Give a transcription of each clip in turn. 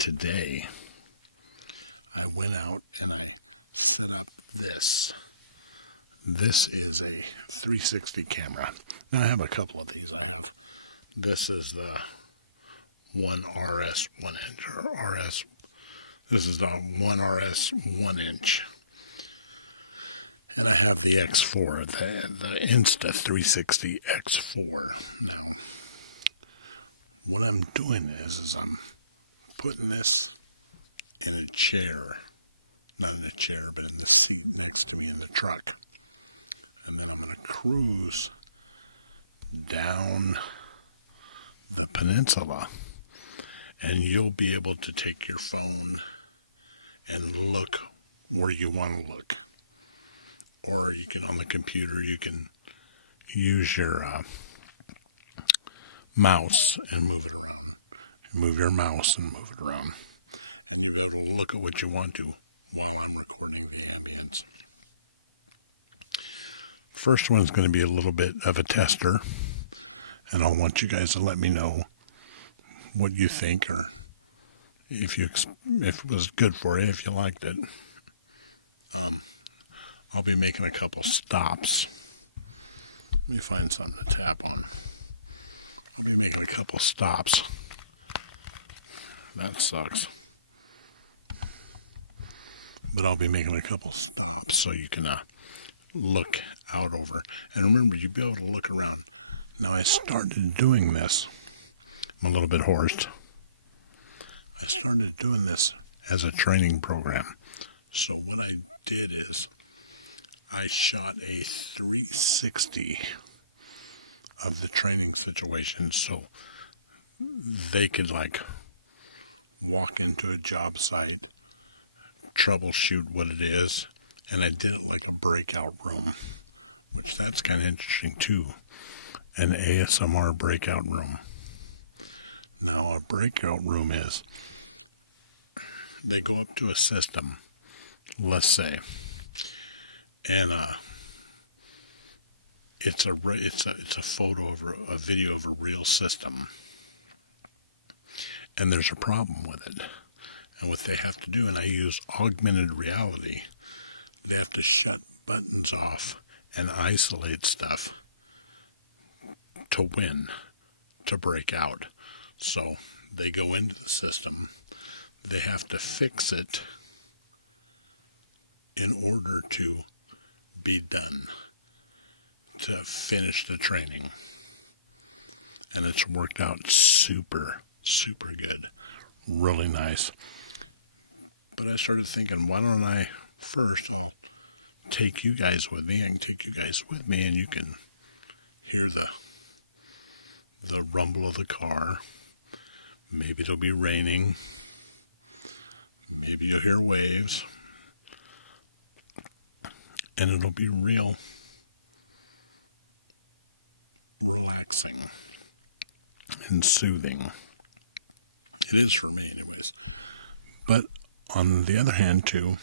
today I went out and I set up this. This is a 360 camera. Now I have a couple of these. This is the 1RS 1 inch or RS. This is the 1RS 1 inch. And I have the X4, the Insta 360 X4. Now, what I'm doing is I'm putting this in a chair, not in a chair, but in the seat next to me in the truck. And then I'm going to cruise down the peninsula, and you'll be able to take your phone and look where you want to look. Or you can, on the computer, you can use your mouse and move it around. Move your mouse and move it around. And you'll be able to look at what you want to while I'm recording the ambience. First one's going to be a little bit of a tester. And I'll want you guys to let me know what you think, or if it was good for you, if you liked it. I'll be making a couple stops. Let me find something to tap on. I'll be making a couple stops. That sucks. But I'll be making a couple stops so you can look out over. And remember, you'll be able to look around. Now, I started doing this. I'm a little bit hoarse. I started doing this as a training program. So what I did is I shot a 360 of the training situation, so they could walk into a job site, troubleshoot what it is, and I did it like a breakout room, which that's kind of interesting too, an ASMR breakout room. Now a breakout room is, they go up to a system, let's say, and it's a photo of a video of a real system, and there's a problem with it. And what they have to do, and I use augmented reality, they have to shut buttons off and isolate stuff to win, to break out. So they go into the system, they have to fix it in order to be done, to finish the training. And it's worked out super, super good. Really nice. But I started thinking, why don't I first, I'll take you guys with me, and you can hear the rumble of the car. Maybe it'll be raining. Maybe you'll hear waves. And it'll be real relaxing and soothing. It is for me anyways. But on the other hand too,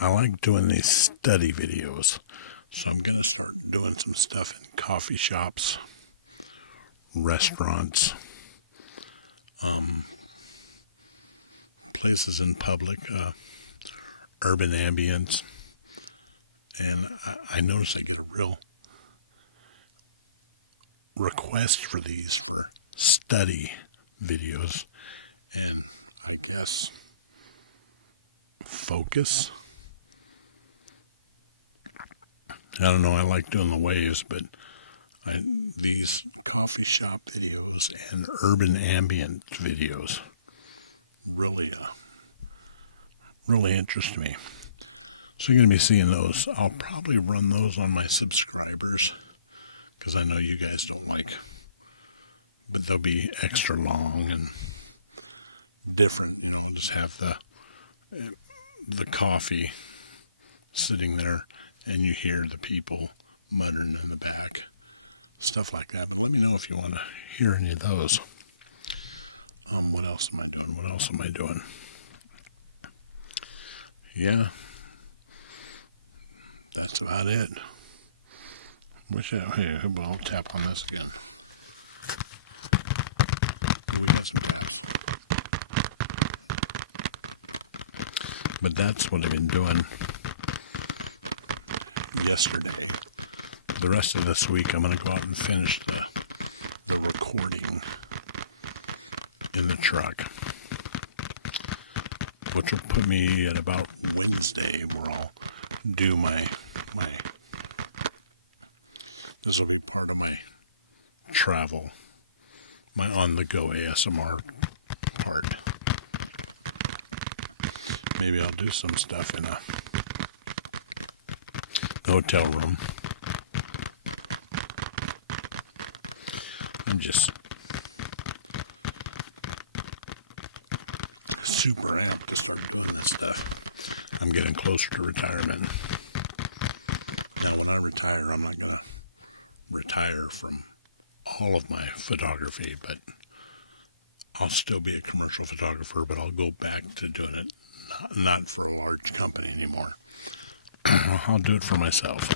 I like doing these study videos. So I'm going to start doing some stuff in coffee shops, restaurants, places in public, urban ambience. And I notice I get a real request for these for study videos, and I guess focus. I don't know, I like doing the waves, but these coffee shop videos and urban ambient videos really interest me. So you're going to be seeing those. I'll probably run those on my subscribers, because I know you guys don't like, but they'll be extra long and different. We'll just have the coffee sitting there, and you hear the people muttering in the back, stuff like that. But let me know if you want to hear any of those. What else am I doing? Yeah, that's about it. I'll tap on this again. We got some But that's what I've been doing yesterday. The rest of this week, I'm going to go out and finish the recording in the truck, which will put me at about Wednesday, where I'll do my this will be part of my travel, my on-the-go ASMR part. Maybe I'll do some stuff in the hotel room. I'm just super amped to start doing this stuff. I'm getting closer to retirement. And when I retire, I'm not going to retire from all of my photography, but I'll still be a commercial photographer, but I'll go back to doing it not for a large company anymore. I'll do it for myself.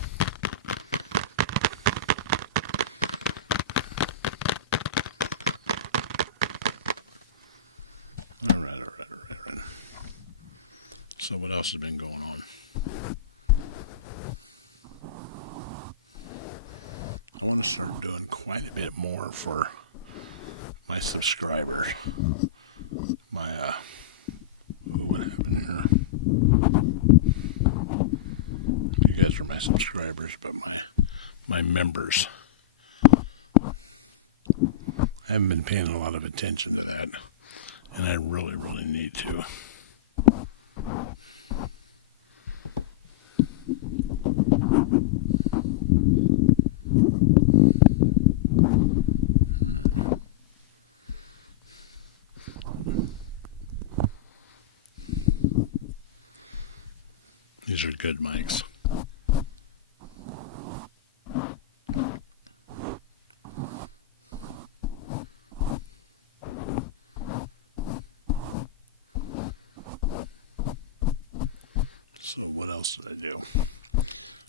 All right. So what else has been going on? I want to start doing quite a bit more for my subscribers. What happened here? You guys are my subscribers, but my members. I haven't been paying a lot of attention to that, and I really, really need to. These are good mics. So what else did I do?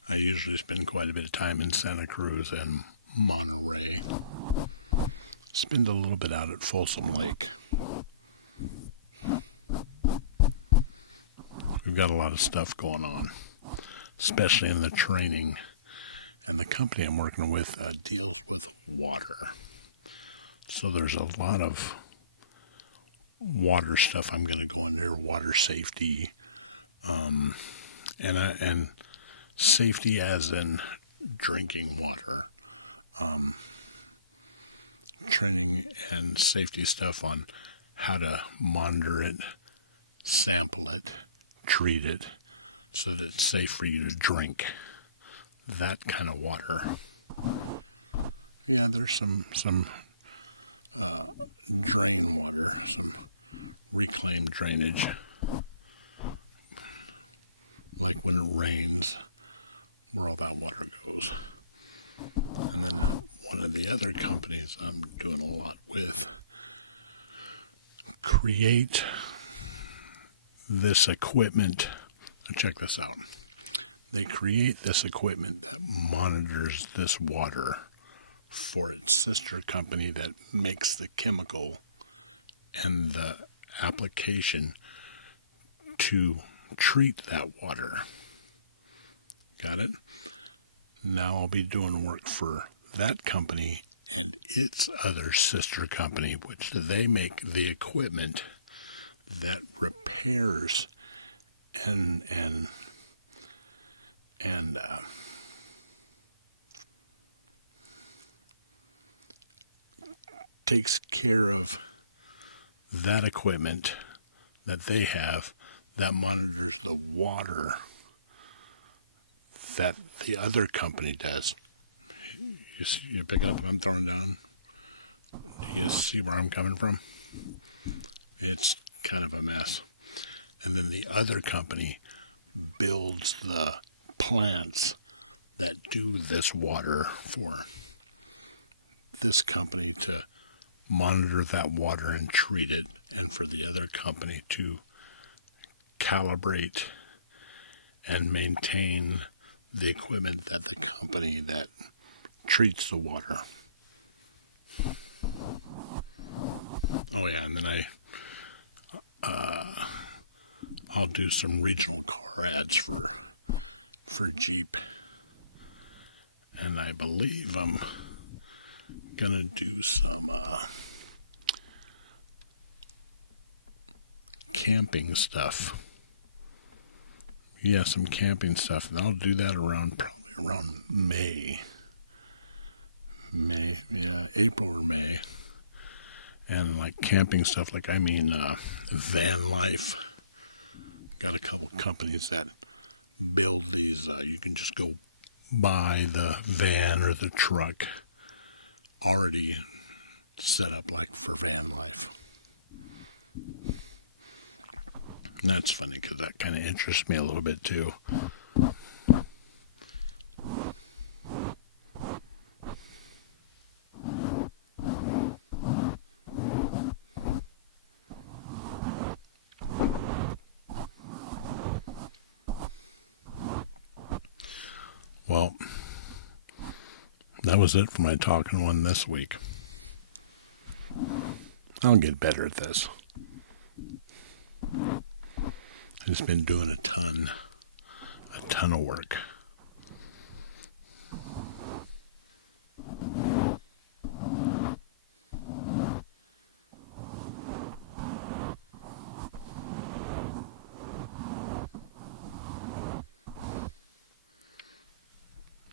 I usually spend quite a bit of time in Santa Cruz and Monterey. Spend a little bit out at Folsom Lake. We've got a lot of stuff going on, especially in the training. And the company I'm working with deals with water. So there's a lot of water stuff I'm going to go under, water safety, and safety as in drinking water, training and safety stuff on how to monitor it, sample it, treat it, so that it's safe for you to drink. That kind of water. Yeah, there's some drain water, some reclaimed drainage. Like when it rains, where all that water goes. And then one of the other companies I'm doing a lot with create this equipment. Check this out. They create this equipment that monitors this water for its sister company that makes the chemical and the application to treat that water. Got it? Now I'll be doing work for that company and its other sister company, which they make the equipment that repairs and takes care of that equipment that they have that monitors the water that the other company does. You pick up what I'm throwing down? Do you see where I'm coming from? It's kind of a mess. And then the other company builds the plants that do this water for this company to monitor that water and treat it, and for the other company to calibrate and maintain the equipment that the company that treats the water. Oh yeah, and then I'll do some regional car ads for Jeep. And I believe I'm going to do some camping stuff. Yeah, some camping stuff. And I'll do that probably around May. April or May. And like camping stuff, van life. Got a couple companies that build these. You can just go buy the van or the truck already set up like for van life. And that's funny because that kind of interests me a little bit too. Well, that was it for my talking one this week. I'll get better at this. I've just been doing a ton of work.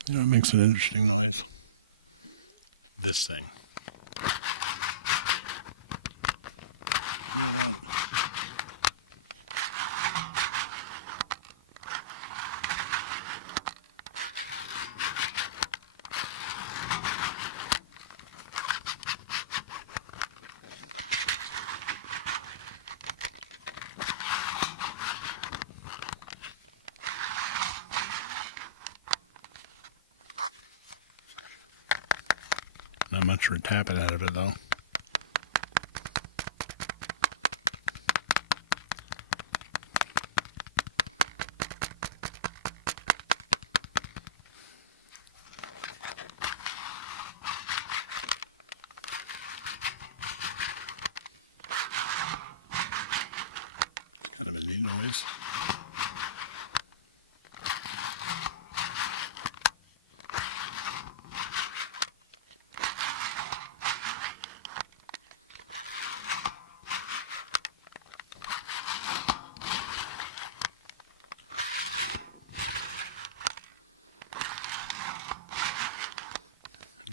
You know, it makes an interesting noise. This thing. Not much for tapping out of it though. Kind of a neat noise.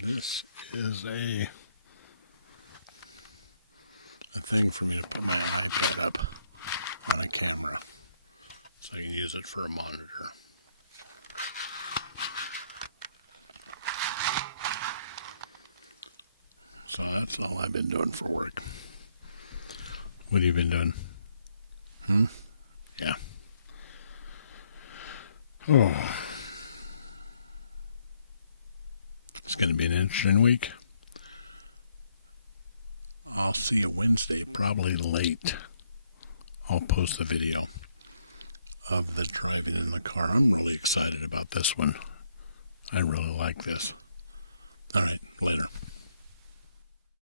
This is a thing for me to put my iPad up on a camera so I can use it for a monitor. So that's all I've been doing for work. What have you been doing? Yeah. Oh. It's going to be an interesting week. I'll see you Wednesday, probably late. I'll post a video of the driving in the car. I'm really excited about this one. I really like this. All right, later.